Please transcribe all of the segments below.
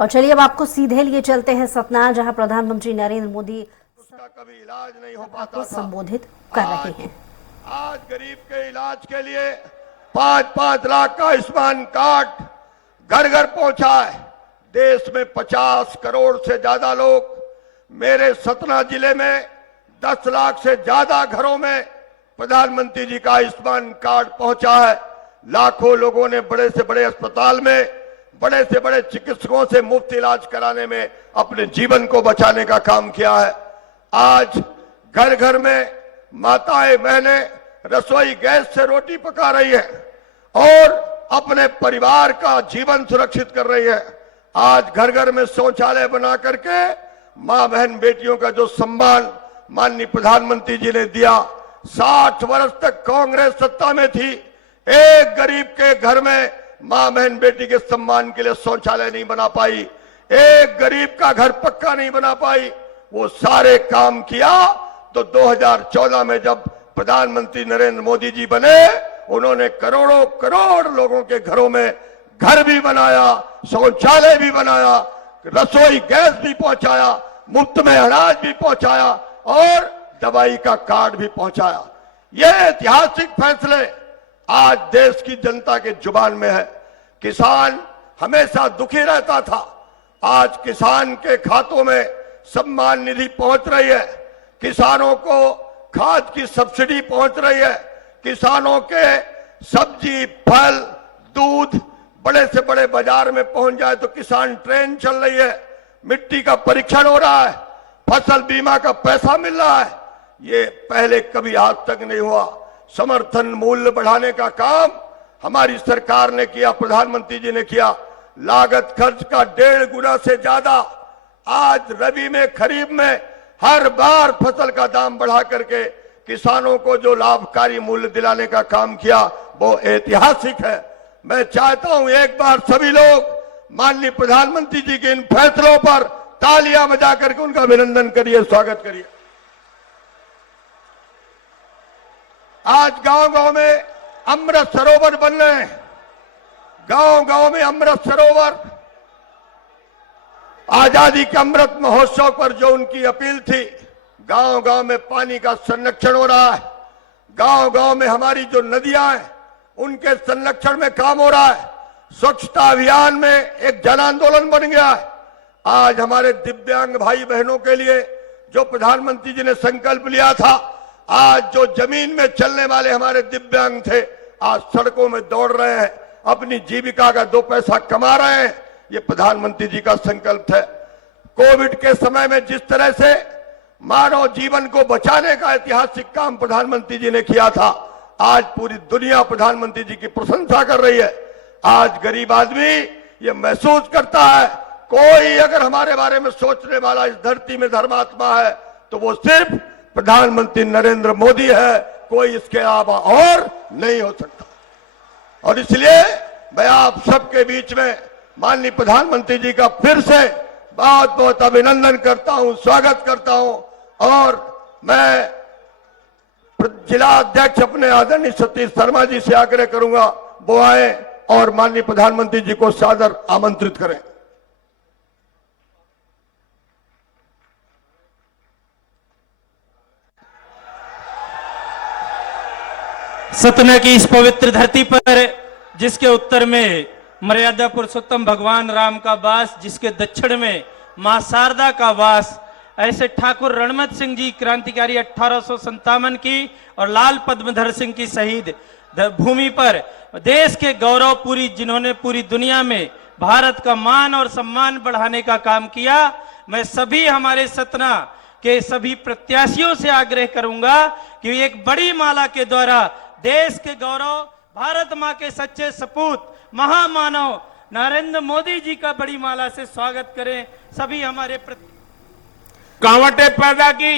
और चलिए अब आपको सीधे लिए चलते हैं सतना, जहां प्रधानमंत्री नरेंद्र मोदी उसका कभी इलाज नहीं हो पाता था। संबोधित कर रहे हैं। आज गरीब के इलाज के लिए 5-5 लाख का आयुष्मान कार्ड घर घर पहुंचा है। देश में 50 करोड़ से ज्यादा लोग, मेरे सतना जिले में 10 लाख से ज्यादा घरों में प्रधानमंत्री जी का आयुष्मान कार्ड पहुंचा है। लाखों लोगों ने बड़े से बड़े अस्पताल में बड़े से बड़े चिकित्सकों से मुफ्त इलाज कराने में अपने जीवन को बचाने का काम किया है। आज घर घर में माताएं बहनें रसोई गैस से रोटी पका रही है और अपने परिवार का जीवन सुरक्षित कर रही है। आज घर घर में शौचालय बना करके मां बहन बेटियों का जो सम्मान माननीय प्रधानमंत्री जी ने दिया। 60 वर्ष तक कांग्रेस सत्ता में थी, एक गरीब के घर में मां बहन बेटी के सम्मान के लिए शौचालय नहीं बना पाई, एक गरीब का घर पक्का नहीं बना पाई। वो सारे काम किया तो 2014 में जब प्रधानमंत्री नरेंद्र मोदी जी बने, उन्होंने करोड़ों करोड़ लोगों के घरों में घर भी बनाया, शौचालय भी बनाया, रसोई गैस भी पहुंचाया, मुफ्त में अनाज भी पहुंचाया और दवाई का कार्ड भी पहुंचाया। ये ऐतिहासिक फैसले आज देश की जनता के जुबान में है। किसान हमेशा दुखी रहता था, आज किसान के खातों में सम्मान निधि पहुंच रही है, किसानों को खाद की सब्सिडी पहुंच रही है, किसानों के सब्जी फल दूध बड़े से बड़े बाजार में पहुंच जाए तो किसान ट्रेन चल रही है, मिट्टी का परीक्षण हो रहा है, फसल बीमा का पैसा मिल रहा है। ये पहले कभी आज तक नहीं हुआ। समर्थन मूल्य बढ़ाने का काम हमारी सरकार ने किया, प्रधानमंत्री जी ने किया। लागत खर्च का 1.5 गुना से ज्यादा आज रबी में खरीफ में हर बार फसल का दाम बढ़ा करके किसानों को जो लाभकारी मूल्य दिलाने का काम किया वो ऐतिहासिक है। मैं चाहता हूं एक बार सभी लोग माननीय प्रधानमंत्री जी के इन फैसलों पर तालियां बजा करके उनका अभिनंदन करिए, स्वागत करिए। आज गांव-गांव में अमृत सरोवर बन रहे हैं, गांव-गांव में अमृत सरोवर। आजादी के अमृत महोत्सव पर जो उनकी अपील थी, गांव-गांव में पानी का संरक्षण हो रहा है, गांव-गांव में हमारी जो नदियां हैं उनके संरक्षण में काम हो रहा है। स्वच्छता अभियान में एक जन आंदोलन बन गया है। आज हमारे दिव्यांग भाई बहनों के लिए जो प्रधानमंत्री जी ने संकल्प लिया था, आज जो जमीन में चलने वाले हमारे दिव्यांग थे आज सड़कों में दौड़ रहे हैं, अपनी जीविका का 2 पैसा कमा रहे हैं। ये प्रधानमंत्री जी का संकल्प है। कोविड के समय में जिस तरह से मानव जीवन को बचाने का ऐतिहासिक काम प्रधानमंत्री जी ने किया था, आज पूरी दुनिया प्रधानमंत्री जी की प्रशंसा कर रही है। आज गरीब आदमी ये महसूस करता है, कोई अगर हमारे बारे में सोचने वाला इस धरती में धर्मात्मा है तो वो सिर्फ प्रधानमंत्री नरेंद्र मोदी है, कोई इसके अलावा और नहीं हो सकता। और इसलिए मैं आप सबके बीच में माननीय प्रधानमंत्री जी का फिर से बहुत बहुत अभिनंदन करता हूं, स्वागत करता हूं। और मैं जिला अध्यक्ष अपने आदरणीय सतीश शर्मा जी से आग्रह करूंगा वो आए और माननीय प्रधानमंत्री जी को सादर आमंत्रित करें। सतना की इस पवित्र धरती पर, जिसके उत्तर में मर्यादा पुरुषोत्तम भगवान राम का वास, जिसके दक्षिण में मां शारदा का वास, ऐसे ठाकुर रणमत सिंह जी क्रांतिकारी 1857 की और लाल पद्मधर सिंह की शहीद भूमि पर देश के गौरव जिन्होंने पूरी दुनिया में भारत का मान और सम्मान बढ़ाने का काम किया, मैं सभी हमारे सतना के सभी प्रत्याशियों से आग्रह करूंगा कि एक बड़ी माला के द्वारा देश के गौरव, भारत मां के सच्चे सपूत महामानव नरेंद्र मोदी जी का बड़ी माला से स्वागत करें। सभी हमारे कांवटे पैदा की।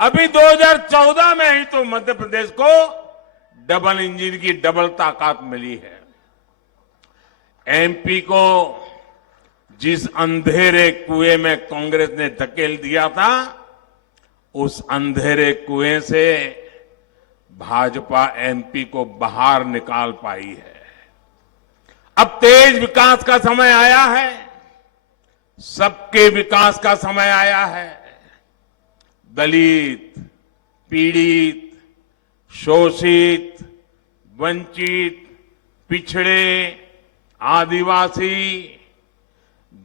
अभी 2014 में ही तो मध्य प्रदेश को डबल इंजन की डबल ताकत मिली है। एमपी को जिस अंधेरे कुएं में कांग्रेस ने धकेल दिया था, उस अंधेरे कुएं से भाजपा एमपी को बाहर निकाल पाई है। अब तेज विकास का समय आया है। सबके विकास का समय आया है। दलित, पीड़ित, शोषित, वंचित, पिछड़े, आदिवासी,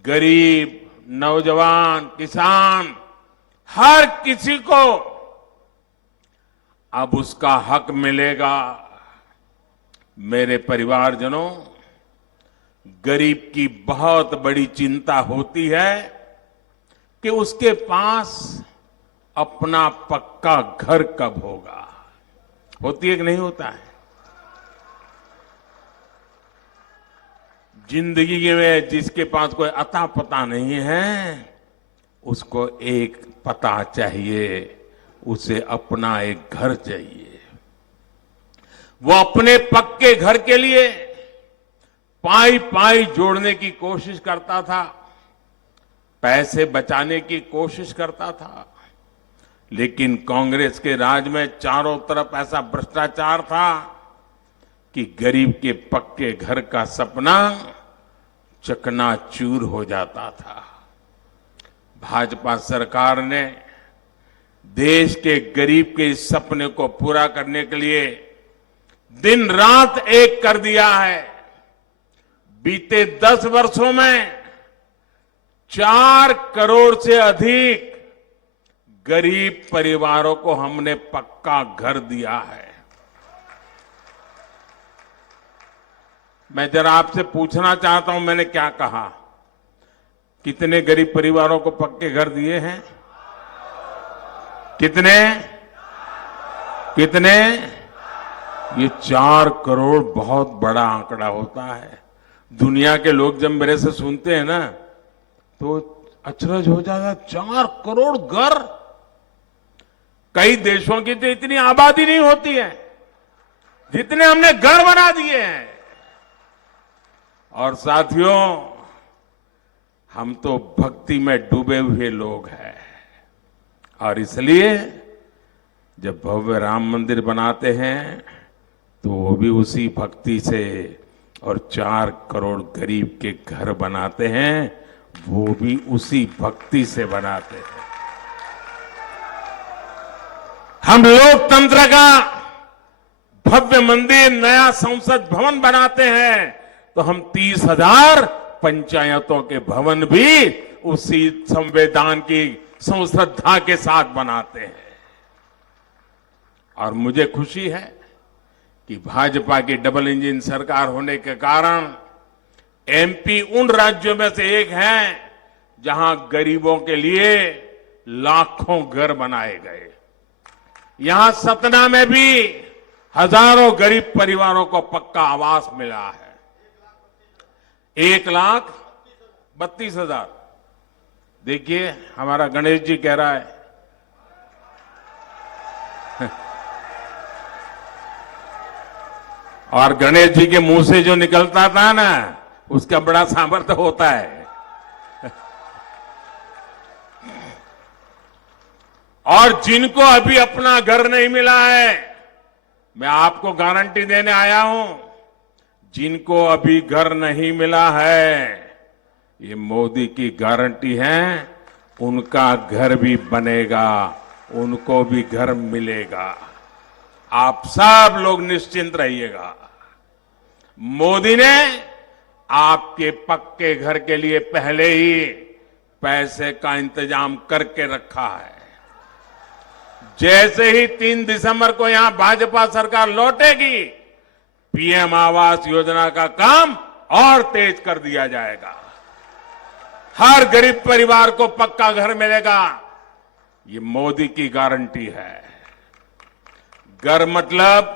गरीब, नौजवान, किसान, हर किसी को अब उसका हक मिलेगा। मेरे परिवारजनों, गरीब की बहुत बड़ी चिंता होती है कि उसके पास अपना पक्का घर कब होगा। होती है कि नहीं होता है? जिंदगी में जिसके पास कोई अता पता नहीं है, उसको एक पता चाहिए, उसे अपना एक घर चाहिए। वो अपने पक्के घर के लिए पाई पाई जोड़ने की कोशिश करता था, पैसे बचाने की कोशिश करता था, लेकिन कांग्रेस के राज में चारों तरफ ऐसा भ्रष्टाचार था कि गरीब के पक्के घर का सपना चकनाचूर हो जाता था। भाजपा सरकार ने देश के गरीब के इस सपने को पूरा करने के लिए दिन रात एक कर दिया है। बीते 10 वर्षों में 4 करोड़ से अधिक गरीब परिवारों को हमने पक्का घर दिया है। मैं जरा आपसे पूछना चाहता हूं, मैंने क्या कहा? कितने गरीब परिवारों को पक्के घर दिए हैं? कितने? कितने? ये 4 करोड़ बहुत बड़ा आंकड़ा होता है। दुनिया के लोग जब मेरे से सुनते हैं ना, तो अचरज हो जाता। 4 करोड़ घर! कई देशों की तो इतनी आबादी नहीं होती है जितने हमने घर बना दिए हैं। और साथियों, हम तो भक्ति में डूबे हुए लोग हैं, और इसलिए जब भव्य राम मंदिर बनाते हैं तो वो भी उसी भक्ति से, और 4 करोड़ गरीब के घर बनाते हैं वो भी उसी भक्ति से बनाते हैं। हम लोकतंत्र का भव्य मंदिर, नया संसद भवन बनाते हैं तो हम 30,000 पंचायतों के भवन भी उसी संविधान की संश्रद्धा के साथ बनाते हैं। और मुझे खुशी है कि भाजपा की डबल इंजन सरकार होने के कारण एमपी उन राज्यों में से एक है जहां गरीबों के लिए लाखों घर बनाए गए। यहां सतना में भी हजारों गरीब परिवारों को पक्का आवास मिला है। 1,32,000। देखिए, हमारा गणेश जी कह रहा है और गणेश जी के मुंह से जो निकलता था ना, उसका बड़ा सामर्थ्य होता है। और जिनको अभी अपना घर नहीं मिला है, मैं आपको गारंटी देने आया हूं, जिनको अभी घर नहीं मिला है, ये मोदी की गारंटी है, उनका घर भी बनेगा, उनको भी घर मिलेगा। आप सब लोग निश्चिंत रहिएगा। मोदी ने आपके पक्के घर के लिए पहले ही पैसे का इंतजाम करके रखा है। जैसे ही 3 दिसंबर को यहां भाजपा सरकार लौटेगी, पीएम आवास योजना का काम और तेज कर दिया जाएगा। हर गरीब परिवार को पक्का घर मिलेगा, ये मोदी की गारंटी है। घर मतलब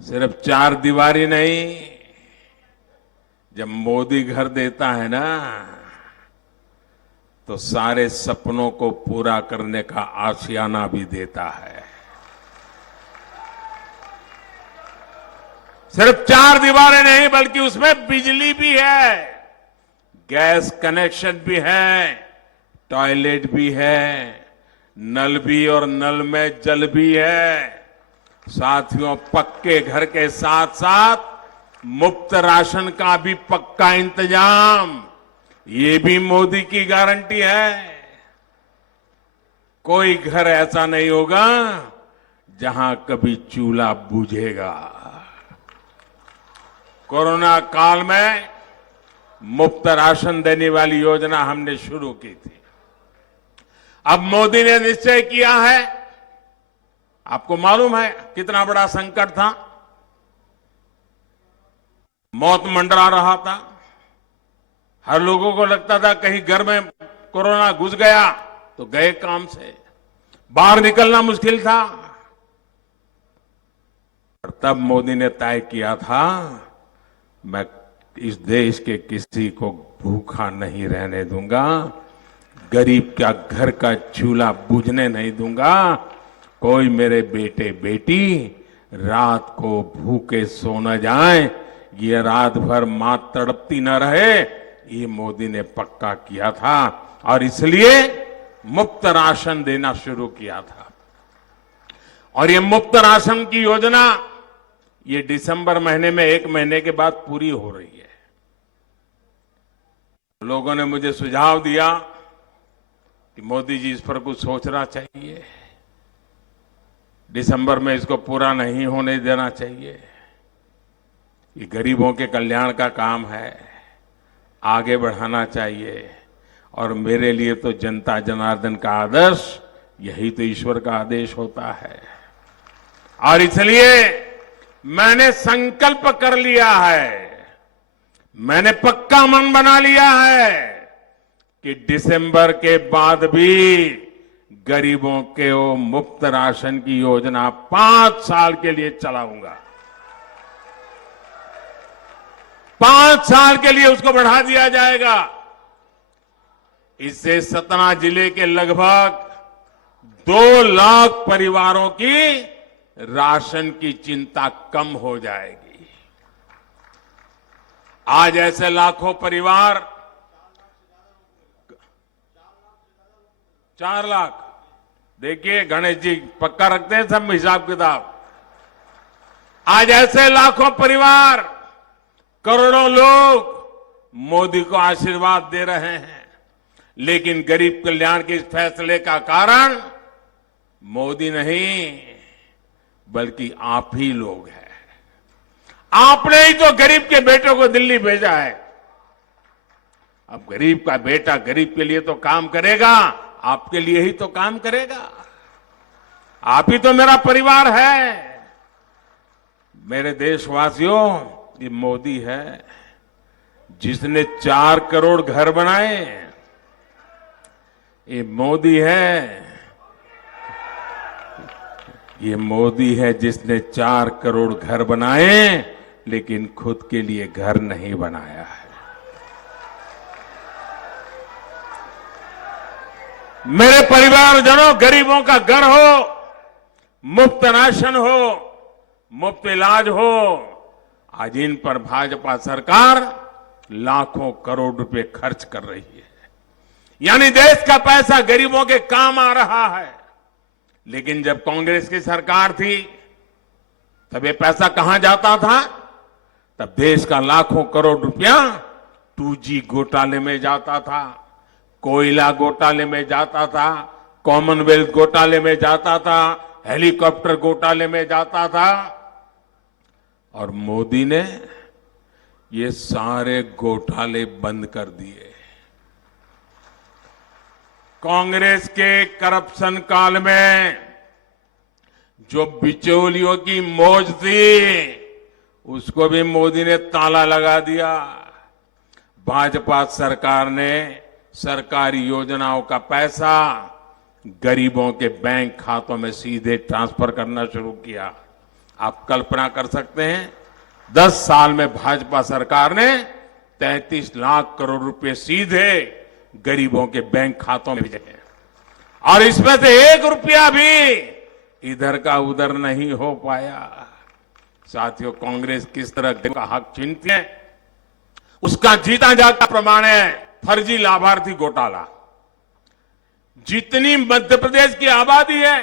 सिर्फ 4 दीवारी नहीं। जब मोदी घर देता है ना, तो सारे सपनों को पूरा करने का आशियाना भी देता है। सिर्फ 4 दीवारें नहीं, बल्कि उसमें बिजली भी है, गैस कनेक्शन भी है, टॉयलेट भी है, नल भी, और नल में जल भी है। साथियों, पक्के घर के साथ साथ मुफ्त राशन का भी पक्का इंतजाम, ये भी मोदी की गारंटी है। कोई घर ऐसा नहीं होगा जहां कभी चूल्हा बुझेगा। कोरोना काल में मुफ्त राशन देने वाली योजना हमने शुरू की थी। अब मोदी ने निश्चय किया है, आपको मालूम है कितना बड़ा संकट था, मौत मंडरा रहा था, हर लोगों को लगता था कहीं घर में कोरोना घुस गया तो गए काम से, बाहर निकलना मुश्किल था। और तब मोदी ने तय किया था, मैं इस देश के किसी को भूखा नहीं रहने दूंगा, गरीब का घर का चूल्हा बुझने नहीं दूंगा, कोई मेरे बेटे बेटी रात को भूखे सो न जाए, ये रात भर मां तड़पती न रहे, ये मोदी ने पक्का किया था। और इसलिए मुफ्त राशन देना शुरू किया था। और ये मुफ्त राशन की योजना ये दिसंबर महीने में 1 महीने के बाद पूरी हो रही है। लोगों ने मुझे सुझाव दिया कि मोदी जी इस पर कुछ सोचना चाहिए, दिसंबर में इसको पूरा नहीं होने देना चाहिए, ये गरीबों के कल्याण का काम है, आगे बढ़ाना चाहिए। और मेरे लिए तो जनता जनार्दन का आदर्श यही तो ईश्वर का आदेश होता है। और इसलिए मैंने संकल्प कर लिया है, मैंने पक्का मन बना लिया है कि दिसंबर के बाद भी गरीबों के वो मुफ्त राशन की योजना 5 साल के लिए चलाऊंगा। 5 साल के लिए उसको बढ़ा दिया जाएगा। इससे सतना जिले के लगभग 2 लाख परिवारों की राशन की चिंता कम हो जाएगी। आज ऐसे लाखों परिवार 4 लाख, देखिए गणेश जी पक्का रखते हैं सब हिसाब किताब। आज ऐसे लाखों परिवार, करोड़ों लोग मोदी को आशीर्वाद दे रहे हैं, लेकिन गरीब कल्याण के इस फैसले का कारण मोदी नहीं बल्कि आप ही लोग हैं। आपने ही तो गरीब के बेटों को दिल्ली भेजा है। अब गरीब का बेटा गरीब के लिए तो काम करेगा, आपके लिए ही तो काम करेगा। आप ही तो मेरा परिवार है। मेरे देशवासियों, ये मोदी है जिसने 4 करोड़ घर बनाए। ये मोदी है, ये मोदी है जिसने 4 करोड़ घर बनाए लेकिन खुद के लिए घर नहीं बनाया है। मेरे परिवारजनों, गरीबों का घर हो, मुफ्त राशन हो, मुफ्त इलाज हो, आज इन पर भाजपा सरकार लाखों करोड़ रुपए खर्च कर रही है। यानी देश का पैसा गरीबों के काम आ रहा है। लेकिन जब कांग्रेस की सरकार थी तब ये पैसा कहां जाता था? तब देश का लाखों करोड़ रुपया 2G घोटाले में जाता था, कोयला घोटाले में जाता था, कॉमनवेल्थ घोटाले में जाता था, हेलीकॉप्टर घोटाले में जाता था। और मोदी ने ये सारे घोटाले बंद कर दिए। कांग्रेस के करप्शन काल में जो बिचौलियों की मौज थी उसको भी मोदी ने ताला लगा दिया। भाजपा सरकार ने सरकारी योजनाओं का पैसा गरीबों के बैंक खातों में सीधे ट्रांसफर करना शुरू किया। आप कल्पना कर सकते हैं 10 साल में भाजपा सरकार ने 33 लाख करोड़ रुपए सीधे गरीबों के बैंक खातों में भेजे हैं। और इसमें से 1 रुपया भी इधर का उधर नहीं हो पाया। साथियों, कांग्रेस किस तरह का हक छीनती है उसका जीता जागता प्रमाण है फर्जी लाभार्थी घोटाला। जितनी मध्य प्रदेश की आबादी है,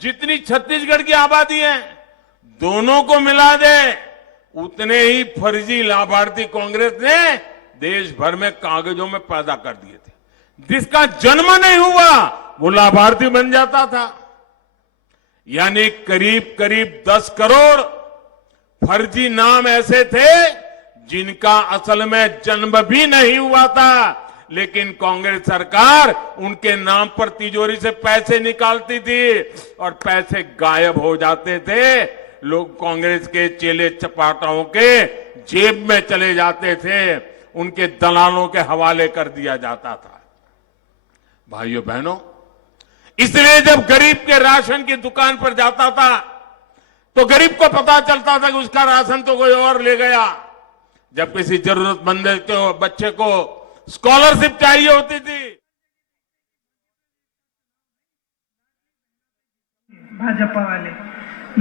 जितनी छत्तीसगढ़ की आबादी है, दोनों को मिला दे उतने ही फर्जी लाभार्थी कांग्रेस ने देश भर में कागजों में पैदा कर दिए थे। जिसका जन्म नहीं हुआ वो लाभार्थी बन जाता था। यानी करीब करीब 10 करोड़ फर्जी नाम ऐसे थे जिनका असल में जन्म भी नहीं हुआ था, लेकिन कांग्रेस सरकार उनके नाम पर तिजोरी से पैसे निकालती थी और पैसे गायब हो जाते थे। लोग कांग्रेस के चेले चपाटाओं के जेब में चले जाते थे, उनके दलालों के हवाले कर दिया जाता था। भाइयों बहनों, इसलिए जब गरीब के राशन की दुकान पर जाता था तो गरीब को पता चलता था कि उसका राशन तो कोई और ले गया। जब किसी जरूरतमंद के बच्चे को स्कॉलरशिप चाहिए होती थी, भाजपा वाले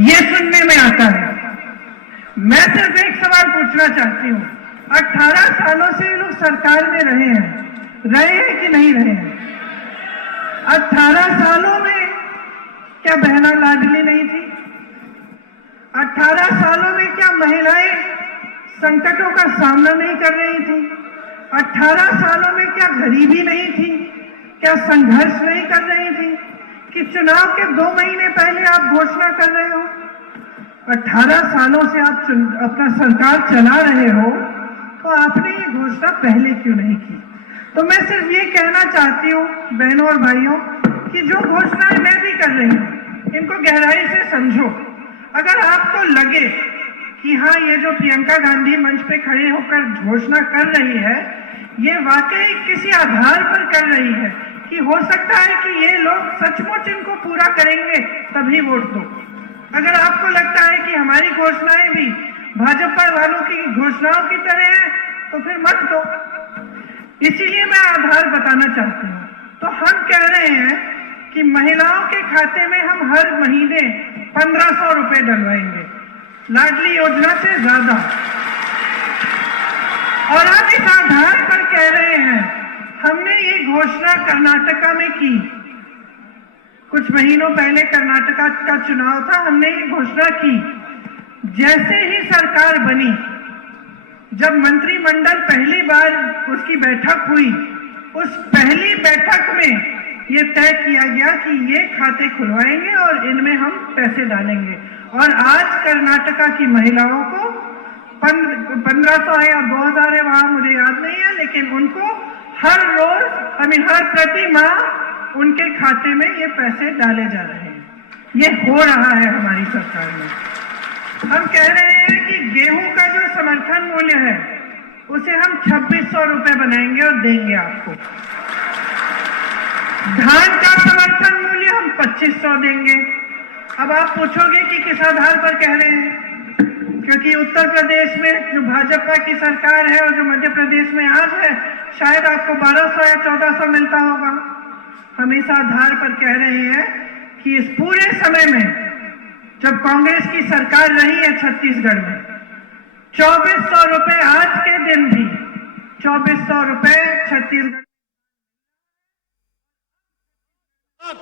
ये सुनने में आता है। मैं सिर्फ एक सवाल पूछना चाहती हूँ, 18 सालों से ये लोग सरकार में रहे हैं कि नहीं रहे हैं? 18 सालों में क्या बहना लाडली नहीं थी? 18 सालों में क्या महिलाएं संकटों का सामना नहीं कर रही थी? 18 सालों में क्या गरीबी नहीं थी? क्या संघर्ष नहीं कर रही थी कि चुनाव के 2 महीने पहले आप घोषणा कर रहे हो? 18 सालों से आप अपना सरकार चला रहे हो, तो आपने ये घोषणा पहले क्यों नहीं की? तो मैं सिर्फ ये कहना चाहती हूँ बहनों और भाइयों कि जो घोषणाएं मैं भी कर रही हूँ, इनको गहराई से समझो। अगर आपको लगे कि हाँ, ये जो प्रियंका गांधी मंच पे खड़े होकर घोषणा कर रही है, ये वाकई किसी आधार पर कर रही है कि हो सकता है कि ये लोग सचमुच इनको पूरा करेंगे, तभी वोट दो। अगर आपको लगता है कि हमारी घोषणाएं भी भाजपा वालों की घोषणाओं की तरह है, तो फिर मत दो। इसीलिए मैं आधार बताना चाहती हूँ। तो हम कह रहे हैं कि महिलाओं के खाते में हम हर महीने 1500 रुपए डलवाएंगे, लाडली योजना से ज्यादा। और हम इस आधार पर कह रहे हैं, हमने ये घोषणा कर्नाटका में की। कुछ महीनों पहले कर्नाटका का चुनाव था, हमने ये घोषणा की। जैसे ही सरकार बनी, जब मंत्रिमंडल पहली बार उसकी बैठक हुई, उस पहली बैठक में ये तय किया गया कि ये खाते खुलवाएंगे और इनमें हम पैसे डालेंगे। और आज कर्नाटका की महिलाओं को 1500 है या 2000 है, वहां मुझे याद नहीं है, लेकिन उनको हर रोज हर प्रति माह उनके खाते में ये पैसे डाले जा रहे हैं। ये हो रहा है हमारी सरकार में। हम कह रहे हैं कि गेहूं का जो समर्थन मूल्य है उसे हम 2600 रुपए बनाएंगे और देंगे आपको। धान का समर्थन मूल्य हम 2500 देंगे। अब आप पूछोगे कि किस आधार पर कह रहे हैं? क्योंकि उत्तर प्रदेश में जो भाजपा की सरकार है और जो मध्य प्रदेश में आज है, शायद आपको 1200 या 1400 मिलता होगा। हम इस आधार पर कह रहे हैं कि इस पूरे समय में जब कांग्रेस की सरकार रही है छत्तीसगढ़ में, 2400 रुपए आज के दिन भी 2400 रुपए छत्तीसगढ़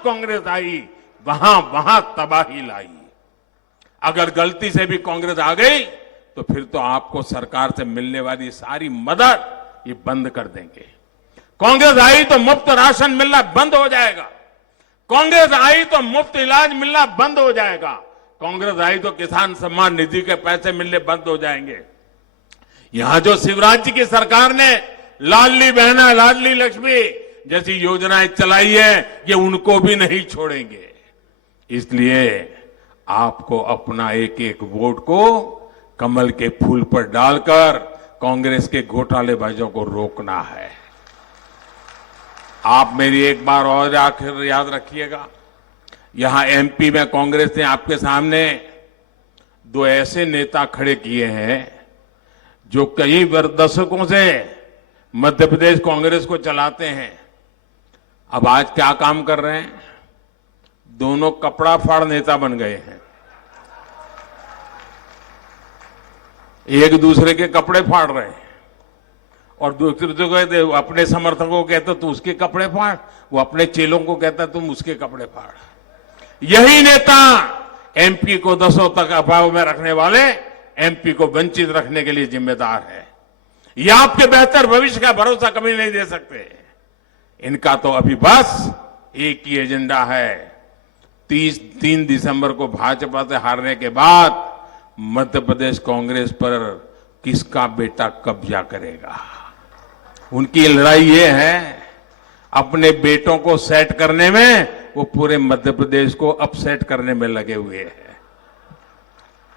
कांग्रेस आई, वहां तबाही लाई। अगर गलती से भी कांग्रेस आ गई तो फिर तो आपको सरकार से मिलने वाली सारी मदद ये बंद कर देंगे। कांग्रेस आई तो मुफ्त राशन मिलना बंद हो जाएगा। कांग्रेस आई तो मुफ्त इलाज मिलना बंद हो जाएगा। कांग्रेस आई तो किसान सम्मान निधि के पैसे मिलने बंद हो जाएंगे। यहां जो शिवराज जी की सरकार ने लाडली बहना, लाडली लक्ष्मी जैसी योजनाएं चलाई है, ये उनको भी नहीं छोड़ेंगे। इसलिए आपको अपना एक एक वोट को कमल के फूल पर डालकर कांग्रेस के घोटालेबाजों को रोकना है। आप मेरी एक बार और आखिर याद रखिएगा, यहां एमपी में कांग्रेस ने आपके सामने 2 ऐसे नेता खड़े किए हैं जो कई दशकों से मध्य प्रदेश कांग्रेस को चलाते हैं। अब आज क्या काम कर रहे हैं? दोनों कपड़ा फाड़ नेता बन गए हैं। एक दूसरे के कपड़े फाड़ रहे हैं और दूसरे को अपने समर्थकों को कहते तू उसके कपड़े फाड़, वो अपने चेलों को कहता तुम उसके कपड़े फाड़। यही नेता एमपी को 10 तक अभाव में रखने वाले एमपी को वंचित रखने के लिए जिम्मेदार है। ये आपके बेहतर भविष्य का भरोसा कभी नहीं दे सकते। इनका तो अभी बस एक ही एजेंडा है, 3 दिसंबर को भाजपा से हारने के बाद मध्य प्रदेश कांग्रेस पर किसका बेटा कब्जा करेगा। उनकी लड़ाई ये है, अपने बेटों को सेट करने में वो पूरे मध्य प्रदेश को अपसेट करने में लगे हुए हैं।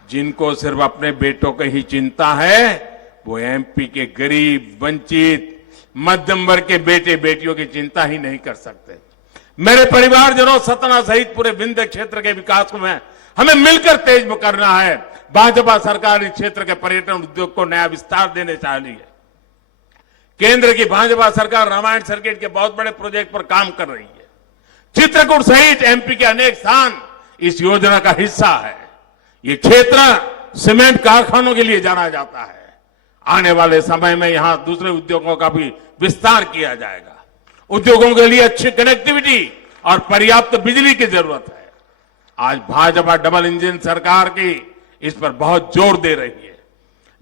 जिनको सिर्फ अपने बेटों की ही चिंता है, वो एमपी के गरीब, वंचित, मध्यम वर्ग के बेटे बेटियों की चिंता ही नहीं कर सकते। मेरे परिवारजनों, सतना सहित पूरे विंध्य क्षेत्र के विकास को हमें मिलकर तेज करना है। भाजपा सरकार इस क्षेत्र के पर्यटन उद्योग को नया विस्तार देने चाह रही है। केंद्र की भाजपा सरकार रामायण सर्किट के बहुत बड़े प्रोजेक्ट पर काम कर रही है। चित्रकूट सहित एमपी के अनेक स्थान इस योजना का हिस्सा है। ये क्षेत्र सीमेंट कारखानों के लिए जाना जाता है। आने वाले समय में यहां दूसरे उद्योगों का भी विस्तार किया जाएगा। उद्योगों के लिए अच्छी कनेक्टिविटी और पर्याप्त बिजली की जरूरत है। आज भाजपा डबल इंजन सरकार की इस पर बहुत जोर दे रही है।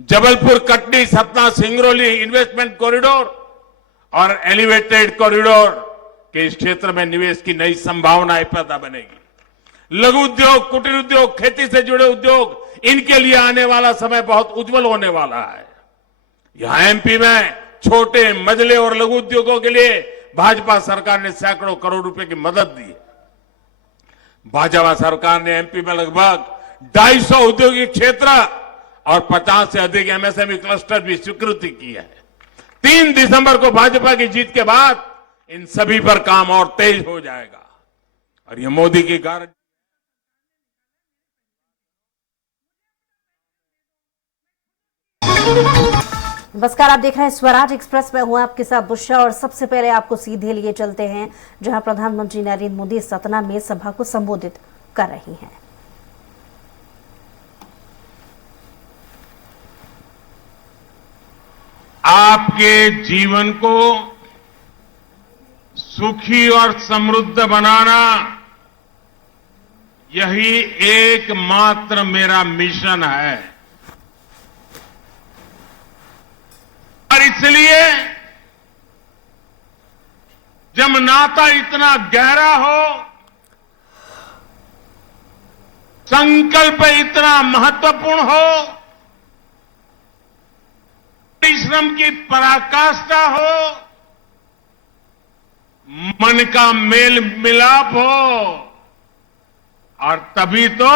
जबलपुर, कटनी, सतना, सिंगरौली इन्वेस्टमेंट कॉरिडोर और एलिवेटेड कॉरिडोर के इस क्षेत्र में निवेश की नई संभावनाएं पैदा बनेगी। लघु उद्योग, कुटीर उद्योग, खेती से जुड़े उद्योग, इनके लिए आने वाला समय बहुत उज्जवल होने वाला है। यहां एमपी में छोटे, मझले और लघु उद्योगों के लिए भाजपा सरकार ने सैकड़ों करोड़ रुपए की मदद दी है। भाजपा सरकार ने एमपी में लगभग 250 औद्योगिक क्षेत्र और 50 से अधिक एमएसएमई क्लस्टर भी स्वीकृति की है। 3 दिसंबर को भाजपा की जीत के बाद इन सभी पर काम और तेज हो जाएगा। और ये मोदी की गारंटी। नमस्कार, आप देख रहे हैं स्वराज एक्सप्रेस में हूं आपके साथ बुशरा। और सबसे पहले आपको सीधे लिए चलते हैं जहां प्रधानमंत्री नरेंद्र मोदी सतना में सभा को संबोधित कर रही हैं। आपके जीवन को सुखी और समृद्ध बनाना, यही एकमात्र मेरा मिशन है। और इसलिए जब नाता इतना गहरा हो, संकल्प इतना महत्वपूर्ण हो, परिश्रम की पराकाष्ठा हो, मन का मेल मिलाप हो, और तभी तो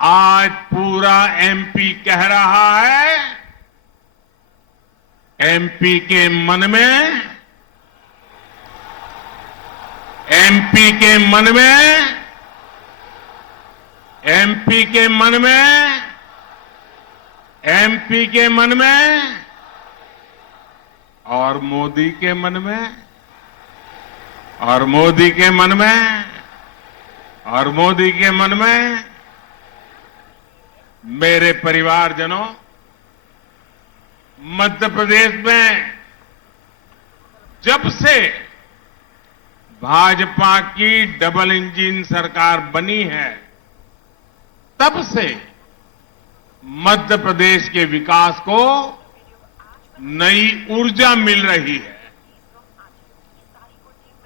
आज पूरा एमपी कह रहा है, एमपी के मन में, एमपी के मन में, एमपी के मन में, एमपी के मन में और मोदी के मन में, और मोदी के मन में, और मोदी के मन में। मेरे परिवारजनों, मध्य प्रदेश में जब से भाजपा की डबल इंजन सरकार बनी है, तब से मध्य प्रदेश के विकास को नई ऊर्जा मिल रही है।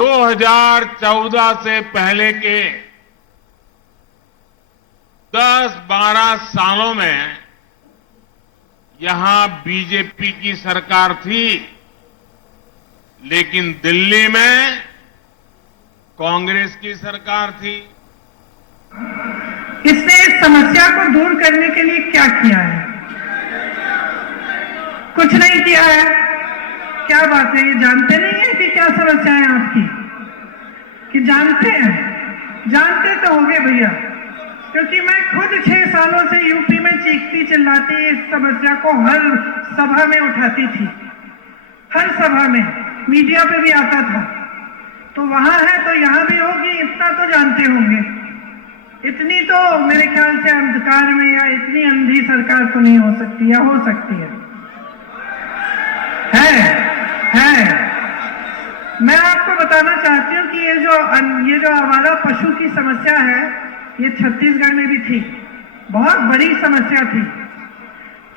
2014 से पहले के 10-12 सालों में यहां बीजेपी की सरकार थी, लेकिन दिल्ली में कांग्रेस की सरकार थी। इसने इस समस्या को दूर करने के लिए क्या किया है? कुछ नहीं किया है। क्या बात है, ये जानते नहीं है कि क्या समस्या है आपकी? कि जानते हैं? जानते तो होंगे भैया, क्योंकि मैं खुद 6 सालों से यूपी में चीखती चिल्लाती इस समस्या को हर सभा में उठाती थी। हर सभा में मीडिया पे भी आता था। तो वहां है तो यहां भी होगी, इतना तो जानते होंगे। इतनी तो मेरे ख्याल से अंधकार में या इतनी अंधी सरकार तो नहीं हो सकती, या हो सकती है। मैं आपको बताना चाहती हूँ कि ये जो आवारा पशु की समस्या है, ये छत्तीसगढ़ में भी थी। बहुत बड़ी समस्या थी।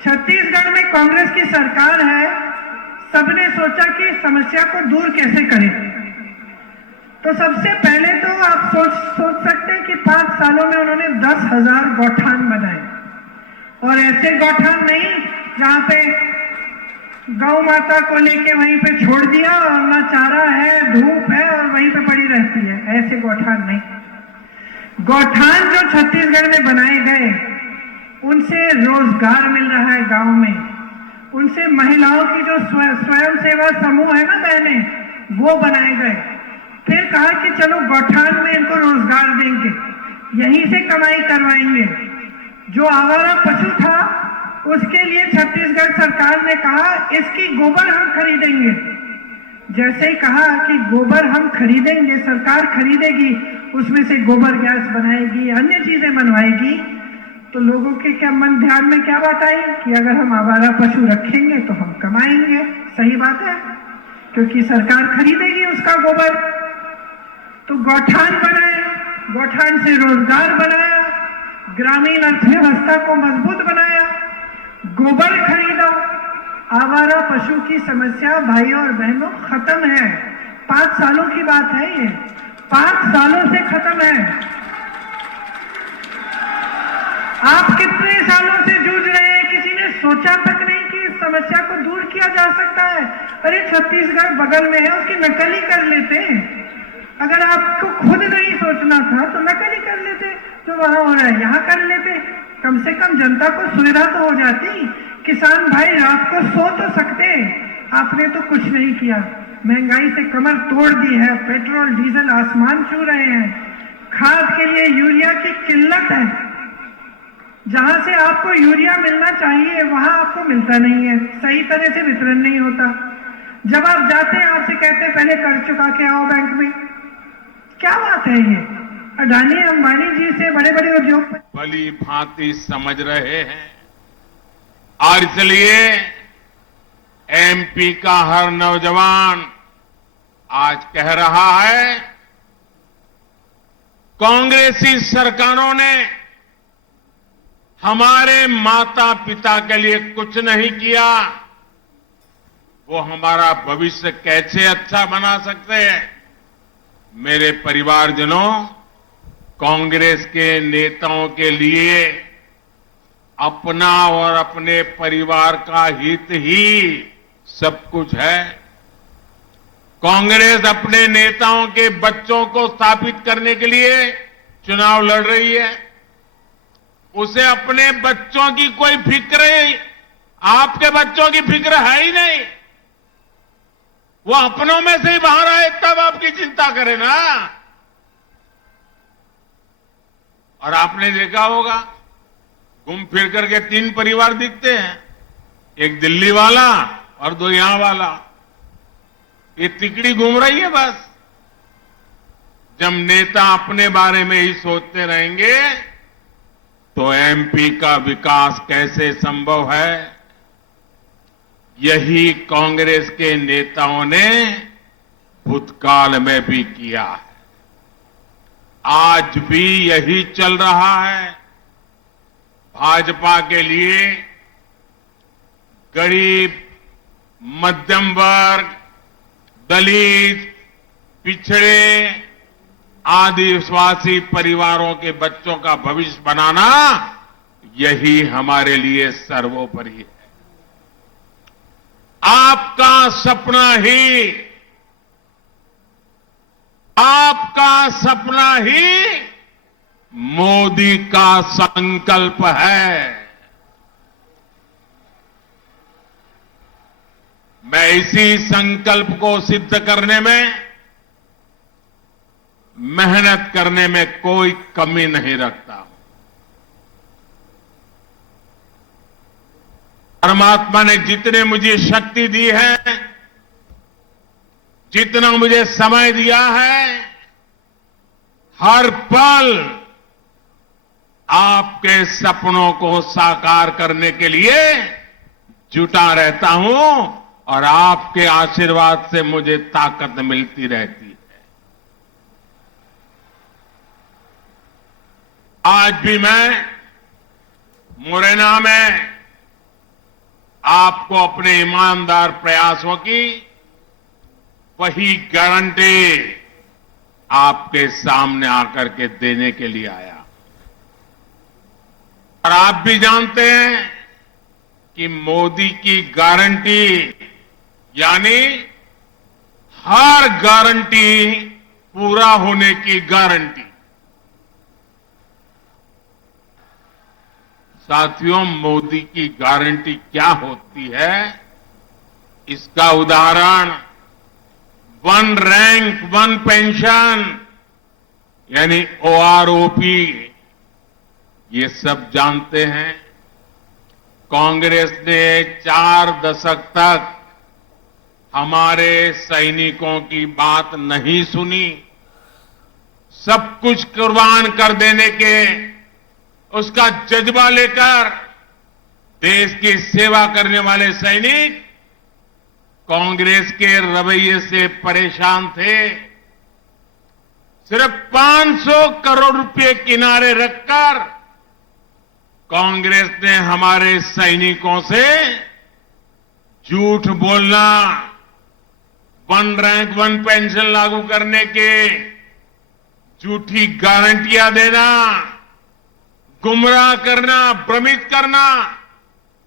छत्तीसगढ़ में कांग्रेस की सरकार है, सबने सोचा कि इस समस्या को दूर कैसे करें। तो सबसे पहले तो आप सोच सकते हैं कि 5 सालों में उन्होंने 10,000 गौठान बनाए, और ऐसे गौठान नहीं जहां पे गौ माता को लेके वहीं पे छोड़ दिया और ना चारा है, धूप है और वहीं पे पड़ी रहती है, ऐसे गौठान नहीं। गौठान जो छत्तीसगढ़ में बनाए गए, उनसे रोजगार मिल रहा है गांव में, उनसे महिलाओं की जो स्वयं सेवा समूह है ना बहने, वो बनाए गए। फिर कहा कि चलो गौठान में इनको रोजगार देंगे, यहीं से कमाई करवाएंगे। जो आवारा पशु था उसके लिए छत्तीसगढ़ सरकार ने कहा इसकी गोबर हम खरीदेंगे। जैसे ही कहा कि गोबर हम खरीदेंगे, सरकार खरीदेगी, उसमें से गोबर गैस बनाएगी, अन्य चीजें बनवाएगी, तो लोगों के क्या मन ध्यान में क्या बात आई कि अगर हम आवारा पशु रखेंगे तो हम कमाएंगे। सही बात है, क्योंकि सरकार खरीदेगी उसका गोबर। तो गौठान बनाए, गौठान से रोजगार बनाया, ग्रामीण अर्थव्यवस्था को मजबूत बनाया, गोबर खरीदो। आवारा पशु की समस्या भाइयों और बहनों खत्म है। 5 सालों की बात है ये, 5 सालों से खत्म है। आप कितने सालों से जूझ रहे हैं, किसी ने सोचा तक नहीं कि इस समस्या को दूर किया जा सकता है। अरे छत्तीसगढ़ बगल में है, उसकी नकल ही कर लेते हैं। अगर आपको खुद नहीं सोचना था तो नकल ही कर लेते, जो वहां हो रहा है यहाँ कर लेते। कम से कम जनता को सुविधा तो हो जाती, किसान भाई रात को सो तो सकते। आपने तो कुछ नहीं किया, महंगाई से कमर तोड़ दी है, पेट्रोल डीजल आसमान छू रहे हैं, खाद के लिए यूरिया की किल्लत है। जहां से आपको यूरिया मिलना चाहिए वहां आपको मिलता नहीं है, सही तरह से वितरण नहीं होता। जब आप जाते हैं आपसे कहते हैं पहले कर चुका के आओ बैंक में। क्या बात है ये? अडानी अंबानी जी से बड़े बड़े उद्योग भली भांति समझ रहे हैं, और इसलिए एमपी का हर नौजवान आज कह रहा है कांग्रेसी सरकारों ने हमारे माता पिता के लिए कुछ नहीं किया, वो हमारा भविष्य कैसे अच्छा बना सकते हैं। मेरे परिवारजनों, कांग्रेस के नेताओं के लिए अपना और अपने परिवार का हित ही सब कुछ है। कांग्रेस अपने नेताओं के बच्चों को स्थापित करने के लिए चुनाव लड़ रही है। उसे अपने बच्चों की कोई फिक्र नहीं, आपके बच्चों की फिक्र है ही नहीं। वो अपनों में से ही बाहर आए तब आपकी चिंता करे ना। और आपने देखा होगा, घूम फिर करके 3 परिवार दिखते हैं, एक दिल्ली वाला और 2 यहां वाला। ये तिकड़ी घूम रही है बस। जब नेता अपने बारे में ही सोचते रहेंगे तो एमपी का विकास कैसे संभव है। यही कांग्रेस के नेताओं ने भूतकाल में भी किया है, आज भी यही चल रहा है। भाजपा के लिए गरीब, मध्यम वर्ग, दलित, पिछड़े, आदिवासी परिवारों के बच्चों का भविष्य बनाना, यही हमारे लिए सर्वोपरि है। आपका सपना ही मोदी का संकल्प है। मैं इसी संकल्प को सिद्ध करने में, मेहनत करने में कोई कमी नहीं रखता हूं। परमात्मा ने जितने मुझे शक्ति दी है, जितना मुझे समय दिया है, हर पल आपके सपनों को साकार करने के लिए जुटा रहता हूं, और आपके आशीर्वाद से मुझे ताकत मिलती रहती है। आज भी मैं मुरैना में आपको अपने ईमानदार प्रयासों की वही गारंटी आपके सामने आकर के देने के लिए आया। और आप भी जानते हैं कि मोदी की गारंटी यानी हर गारंटी पूरा होने की गारंटी। साथियों, मोदी की गारंटी क्या होती है, इसका उदाहरण वन रैंक वन पेंशन यानी ओआरओपी, ये सब जानते हैं। कांग्रेस ने 4 दशक तक हमारे सैनिकों की बात नहीं सुनी। सब कुछ कुर्बान कर देने के उसका जज्बा लेकर देश की सेवा करने वाले सैनिक कांग्रेस के रवैये से परेशान थे। सिर्फ 500 करोड़ रुपए किनारे रखकर कांग्रेस ने हमारे सैनिकों से झूठ बोलना, वन रैंक वन पेंशन लागू करने के झूठी गारंटियां देना, गुमराह करना, भ्रमित करना,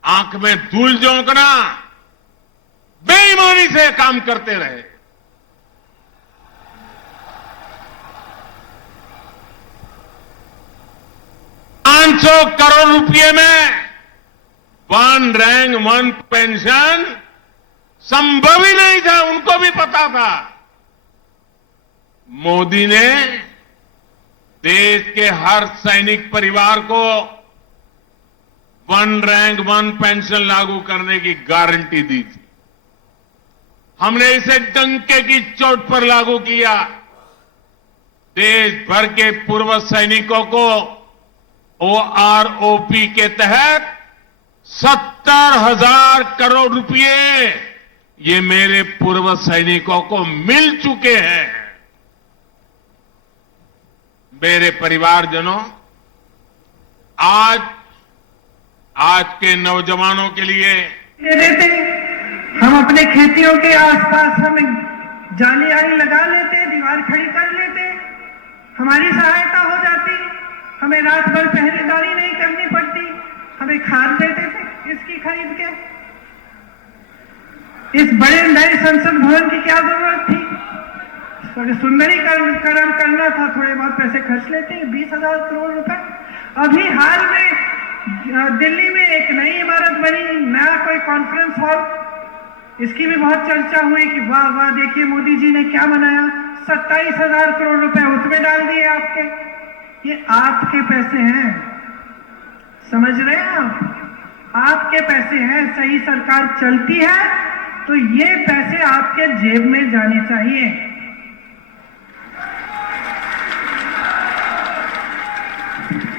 आंख में धूल झोंकना, बेईमानी से काम करते रहे। $500 करोड़ रुपए में वन रैंक वन पेंशन संभव ही नहीं था, उनको भी पता था। मोदी ने देश के हर सैनिक परिवार को वन रैंक वन पेंशन लागू करने की गारंटी दी थी। हमने इसे डंके की चोट पर लागू किया। देश भर के पूर्व सैनिकों को ओआरओपी के तहत 70,000 करोड़ रुपए ये मेरे पूर्व सैनिकों को मिल चुके हैं। मेरे परिवारजनों, आज के नौजवानों के लिए दे देते, हम अपने खेतियों के आसपास हम जाली आली लगा लेते, दीवार खड़ी कर लेते, हमारी सहायता हो जाती, हमें रात भर पहरेदारी नहीं करनी पड़ती, हमें खाद देते थे इसकी खरीद के। इस बड़े नए संसद भवन की क्या जरूरत थी? सुंदरीकरण करना था, थोड़े बहुत पैसे खर्च लेते हैं, 20,000 करोड़ रुपए। अभी हाल में दिल्ली में एक नई इमारत बनी, नया कोई कॉन्फ्रेंस हॉल, इसकी भी बहुत चर्चा हुई कि वाह वाह देखिए मोदी जी ने क्या बनाया, 27,000 करोड़ रुपए उसमें डाल दिए आपके। ये आपके पैसे हैं, समझ रहे हैं आप? आपके पैसे हैं। सही सरकार चलती है तो ये पैसे आपके जेब में जाने चाहिए।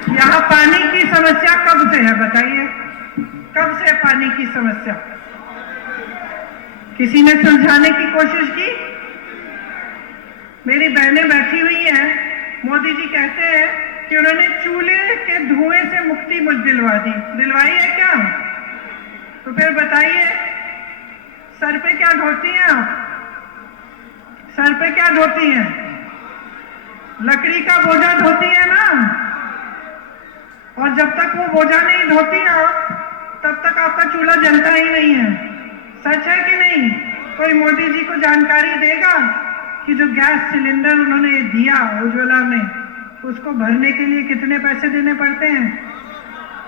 यहां पानी की समस्या कब से है बताइए? कब से पानी की समस्या? किसी ने सुलझाने की कोशिश की? मेरी बहनें बैठी हुई हैं, मोदी जी कहते हैं कि उन्होंने चूल्हे के धुएं से मुक्ति दिलवाई है क्या? तो फिर बताइए, सर पे क्या ढोती हैं आप? सर पे क्या ढोती हैं? लकड़ी का बोझा ढोती है ना। और जब तक वो बोझा नहीं ढोती आप, तब तक आपका चूल्हा जलता ही नहीं है। सच है कि नहीं? कोई मोदी जी को जानकारी देगा कि जो गैस सिलेंडर उन्होंने दिया उज्ज्वला में, उसको भरने के लिए कितने पैसे देने पड़ते हैं?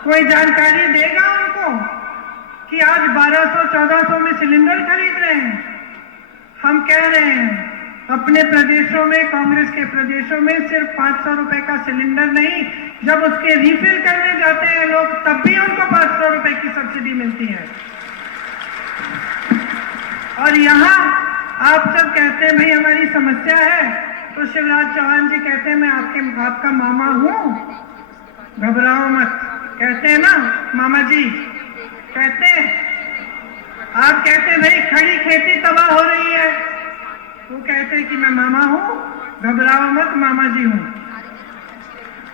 कोई जानकारी देगा उनको कि आज 1200-1400 में सिलेंडर खरीद रहे हैं? हम कह रहे हैं अपने प्रदेशों में, कांग्रेस के प्रदेशों में सिर्फ 500 रुपए का सिलेंडर नहीं, जब उसके रिफिल करने जाते हैं लोग, तब भी उनको 500 रुपए की सब्सिडी मिलती है। और यहाँ आप सब कहते हैं भाई हमारी समस्या है, तो शिवराज चौहान जी कहते हैं मैं आपका मामा हूं, घबराओ मत, कहते हैं ना मामा जी, कहते हैं। आप कहते हैं भाई खड़ी खेती तबाह हो रही है, वो कहते हैं कि मैं मामा हूं, घबराओ मत, मामा जी हूं।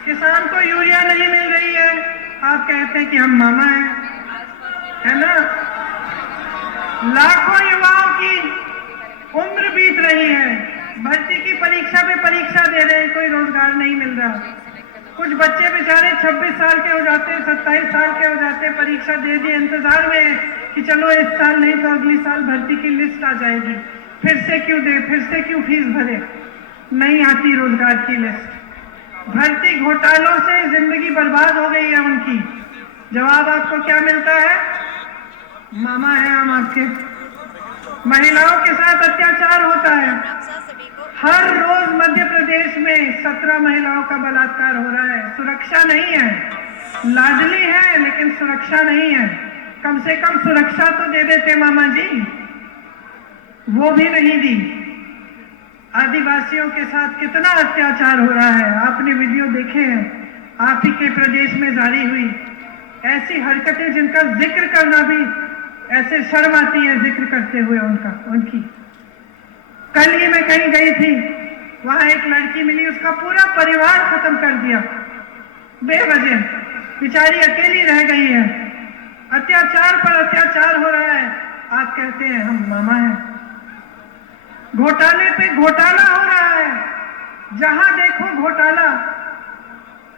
किसान को यूरिया नहीं मिल रही है, आप कहते हैं कि हम मामा हैं, है ना। लाखों युवाओं की उम्र बीत रही है, भर्ती की परीक्षा पे परीक्षा दे रहे हैं, कोई रोजगार नहीं मिल रहा। कुछ बच्चे बेचारे 26 साल के हो जाते हैं, 27 साल के हो जाते हैं, परीक्षा दे दिए, इंतजार में है कि चलो इस साल नहीं तो अगली साल भर्ती की लिस्ट आ जाएगी, फिर से क्यों दे, फिर से क्यों फीस भरे, नहीं आती रोजगार की लिस्ट। भर्ती घोटालों से जिंदगी बर्बाद हो गई है उनकी। जवाब आपको क्या मिलता है? मामा है हम आपके। महिलाओं के साथ अत्याचार होता है। हर रोज मध्य प्रदेश में 17 महिलाओं का बलात्कार हो रहा है। सुरक्षा नहीं है, लाडली है लेकिन सुरक्षा नहीं है। कम से कम सुरक्षा तो दे देते मामा जी, वो भी नहीं दी। आदिवासियों के साथ कितना अत्याचार हो रहा है, आपने वीडियो देखे हैं, आप ही के प्रदेश में जारी हुई ऐसी हरकतें जिनका जिक्र करना भी ऐसे शर्म आती है जिक्र करते हुए उनकी। कल ही मैं कहीं गई थी, वहां एक लड़की मिली, उसका पूरा परिवार खत्म कर दिया बेवजह, बेचारी अकेली रह गई है। अत्याचार पर अत्याचार हो रहा है, आप कहते हैं हम मामा हैं। घोटाले पे घोटाला हो रहा है, जहां देखो घोटाला।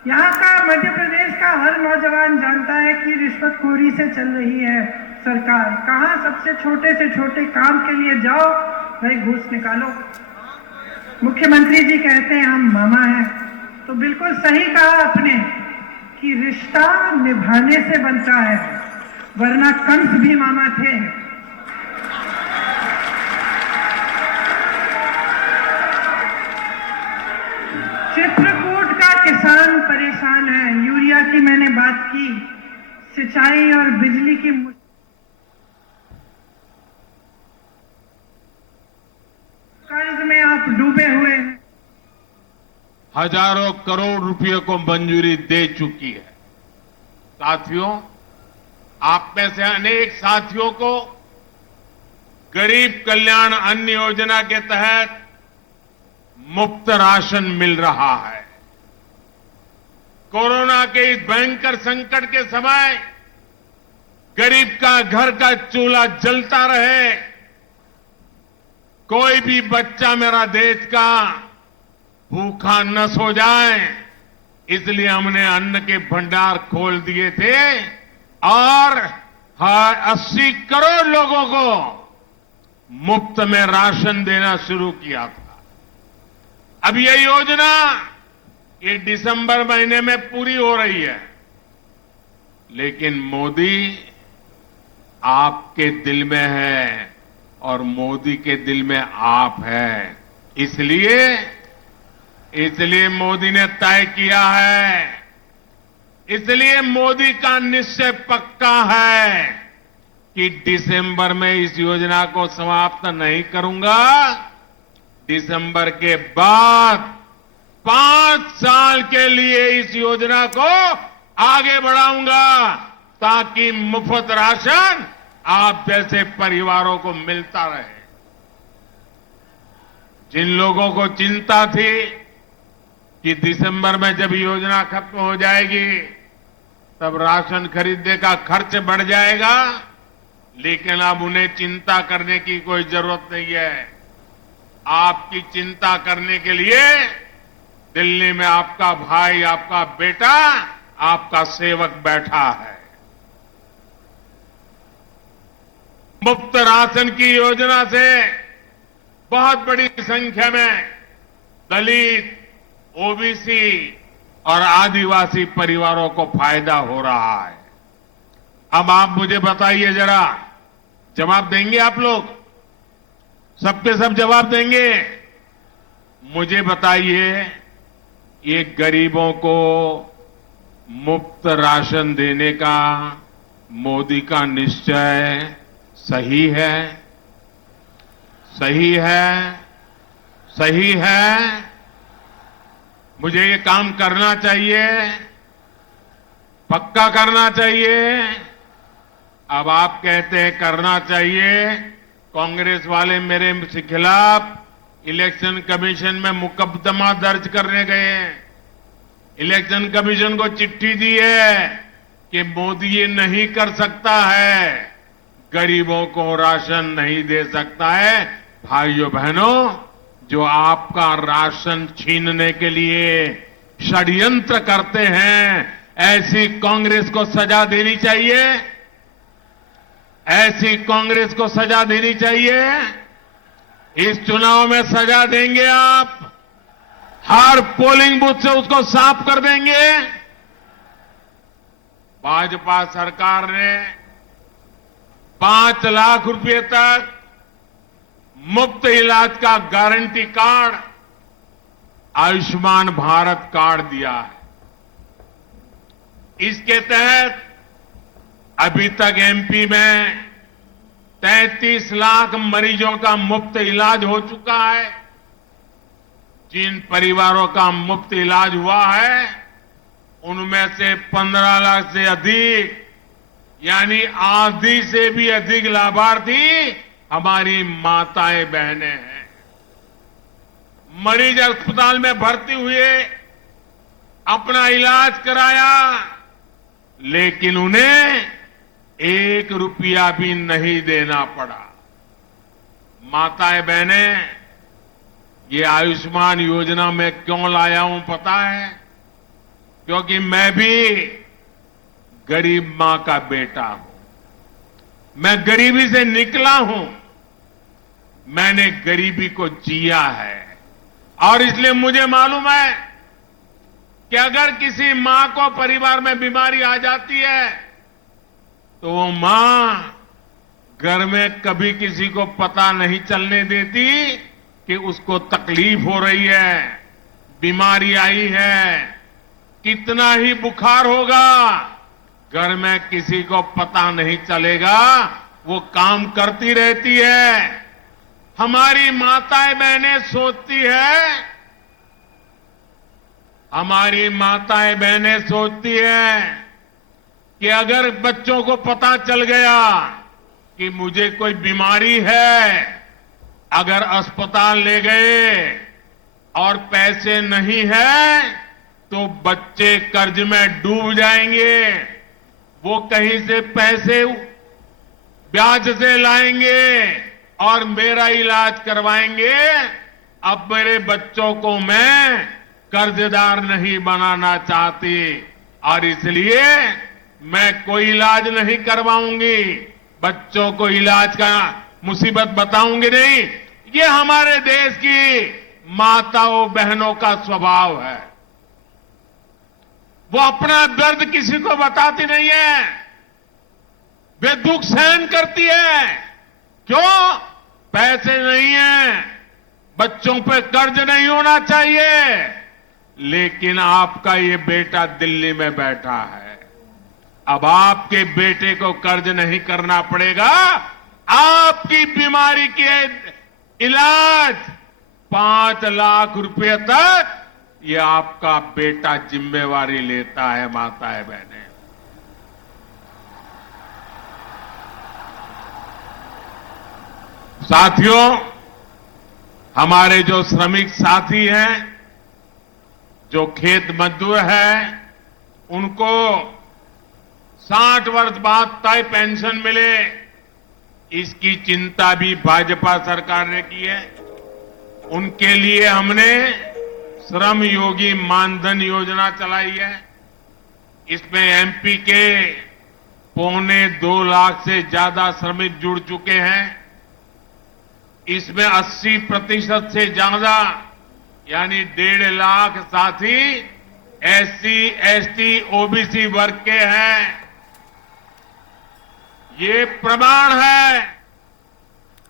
यहाँ का मध्य प्रदेश का हर नौजवान जानता है कि रिश्वतखोरी से चल रही है सरकार। कहां सबसे छोटे से छोटे काम के लिए जाओ, भाई घूस निकालो। मुख्यमंत्री जी कहते हैं हम मामा हैं, तो बिल्कुल सही कहा आपने कि रिश्ता निभाने से बनता है, वरना कंस भी मामा थे। चित्रकूट का किसान परेशान है। यूरिया की मैंने बात की, सिंचाई और बिजली की कर्ज में आप डूबे हुए हैं। हजारों करोड़ रुपए को मंजूरी दे चुकी है। साथियों, आप में से अनेक साथियों को गरीब कल्याण अन्न योजना के तहत मुफ्त राशन मिल रहा है। कोरोना के इस भयंकर संकट के समय गरीब का घर का चूल्हा जलता रहे, कोई भी बच्चा मेरा देश का भूखा न सो जाए, इसलिए हमने अन्न के भंडार खोल दिए थे और 80 करोड़ लोगों को मुफ्त में राशन देना शुरू किया था। अब ये योजना ये दिसंबर महीने में पूरी हो रही है, लेकिन मोदी आपके दिल में है और मोदी के दिल में आप है। इसलिए मोदी ने तय किया है, इसलिए मोदी का निश्चय पक्का है कि दिसंबर में इस योजना को समाप्त नहीं करूंगा। दिसंबर के बाद 5 साल के लिए इस योजना को आगे बढ़ाऊंगा, ताकि मुफ्त राशन आप जैसे परिवारों को मिलता रहे। जिन लोगों को चिंता थी कि दिसंबर में जब योजना खत्म हो जाएगी तब राशन खरीदने का खर्च बढ़ जाएगा, लेकिन अब उन्हें चिंता करने की कोई जरूरत नहीं है। आपकी चिंता करने के लिए दिल्ली में आपका भाई, आपका बेटा, आपका सेवक बैठा है। मुफ्त राशन की योजना से बहुत बड़ी संख्या में दलित, ओबीसी और आदिवासी परिवारों को फायदा हो रहा है। अब आप मुझे बताइए जरा, जवाब देंगे आप लोग? सबके सब जवाब देंगे? मुझे बताइए, ये गरीबों को मुफ्त राशन देने का मोदी का निश्चय सही है? सही है? सही है? मुझे ये काम करना चाहिए, पक्का करना चाहिए। अब आप कहते हैं करना चाहिए, कांग्रेस वाले मेरे खिलाफ इलेक्शन कमीशन में मुकदमा दर्ज करने गए हैं। इलेक्शन कमीशन को चिट्ठी दी है कि मोदी ये नहीं कर सकता है, गरीबों को राशन नहीं दे सकता है। भाइयों बहनों, जो आपका राशन छीनने के लिए षड्यंत्र करते हैं, ऐसी कांग्रेस को सजा देनी चाहिए। ऐसी कांग्रेस को सजा देनी चाहिए। इस चुनाव में सजा देंगे आप। हर पोलिंग बूथ से उसको साफ कर देंगे। भाजपा सरकार ने 5 लाख रुपए तक मुफ्त इलाज का guarantee card, Ayushman Bharat card दिया है। इसके तहत अभी तक एमपी में 33 लाख मरीजों का मुफ्त इलाज हो चुका है। जिन परिवारों का मुफ्त इलाज हुआ है, उनमें से 15 लाख से अधिक, यानी आधी से भी अधिक लाभार्थी हमारी माताएं बहनें हैं। मरीज अस्पताल में भर्ती हुए, अपना इलाज कराया, लेकिन उन्हें 1 रुपया भी नहीं देना पड़ा। माताएं बहनें, ये आयुष्मान योजना में क्यों लाया हूं पता है? क्योंकि मैं भी गरीब मां का बेटा हूं। मैं गरीबी से निकला हूं। मैंने गरीबी को जिया है और इसलिए मुझे मालूम है कि अगर किसी मां को परिवार में बीमारी आ जाती है तो वो मां घर में कभी किसी को पता नहीं चलने देती कि उसको तकलीफ हो रही है, बीमारी आई है। कितना ही बुखार होगा, घर में किसी को पता नहीं चलेगा, वो काम करती रहती है। हमारी माताएं बहनें सोचती है, हमारी माताएं बहनें सोचती है कि अगर बच्चों को पता चल गया कि मुझे कोई बीमारी है, अगर अस्पताल ले गए और पैसे नहीं है तो बच्चे कर्ज में डूब जाएंगे। वो कहीं से पैसे ब्याज से लाएंगे और मेरा इलाज करवाएंगे। अब मेरे बच्चों को मैं कर्जदार नहीं बनाना चाहती और इसलिए मैं कोई इलाज नहीं करवाऊंगी, बच्चों को इलाज का मुसीबत बताऊंगी नहीं। ये हमारे देश की माताओं बहनों का स्वभाव है। वो अपना दर्द किसी को बताती नहीं है, वे दुख सहन करती है। क्यों? पैसे नहीं है, बच्चों पे कर्ज नहीं होना चाहिए। लेकिन आपका ये बेटा दिल्ली में बैठा है, अब आपके बेटे को कर्ज नहीं करना पड़ेगा। आपकी बीमारी के इलाज 5 लाख रुपए तक ये आपका बेटा जिम्मेवारी लेता है। माताएं बहनें, साथियों, हमारे जो श्रमिक साथी हैं, जो खेत मजदूर हैं, उनको 60 वर्ष बाद तय पेंशन मिले, इसकी चिंता भी भाजपा सरकार ने की है। उनके लिए हमने श्रम योगी मानधन योजना चलाई है। इसमें एमपी के 2.25 लाख से ज्यादा श्रमिक जुड़ चुके हैं। इसमें 80% से ज्यादा यानी 1.5 लाख साथी एससी, एसटी, ओबीसी वर्ग के हैं। ये प्रमाण है।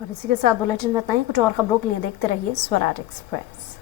और इसी के साथ बुलेटिन में इतना ही। कुछ और खबरों के लिए देखते रहिए स्वराज एक्सप्रेस।